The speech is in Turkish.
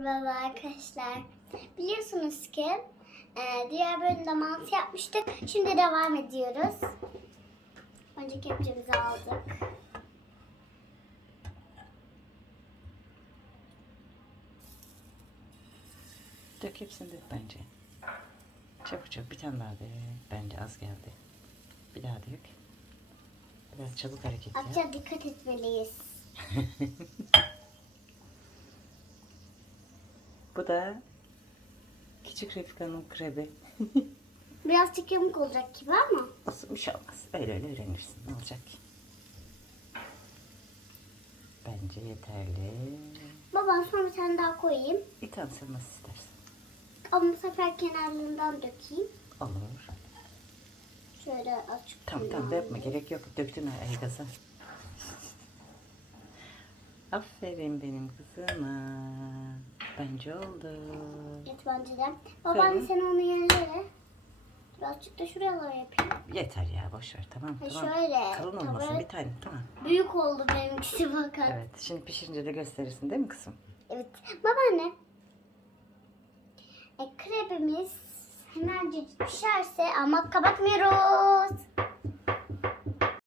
Merhaba arkadaşlar. Biliyorsunuz ki e, diğer bölümde mantı yapmıştık. Şimdi devam ediyoruz. Önce kepçemizi aldık. Dök hepsini dök bence. Çabuk çabuk bir tane daha dök. Bence az geldi. Bir daha dök. Biraz çabuk hareket yap. Akça dikkat etmeliyiz. Bu da küçük Refika'nın krebi. Birazcık yamuk olacak gibi ama. Olsun bir şey olmaz. Öyle öyle öğrenirsin. Ne olacak ki? Bence yeterli. Babam sonra bir tane daha koyayım. Bir tane sen nasıl istersen. Ama bu sefer kenarlarından dökeyim. Olur. Şöyle açık. Tamam tamam yapma gerek yok. Döktün ay gaza. Aferin benim kızıma. Bence oldu. Evet bence de. Babaanne Şöyle. sen onu yerlere. Birazcık da şuralara yapayım. Yeter ya boş ver tamam Ha, tamam. şöyle, Kalın tamam. olmasın bir tane tamam. Büyük oldu benimkisi bakın. Evet şimdi pişirince de gösterirsin değil mi kızım? Evet. Babaanne. E, krebimiz hemencecik pişerse ama kapatmıyoruz.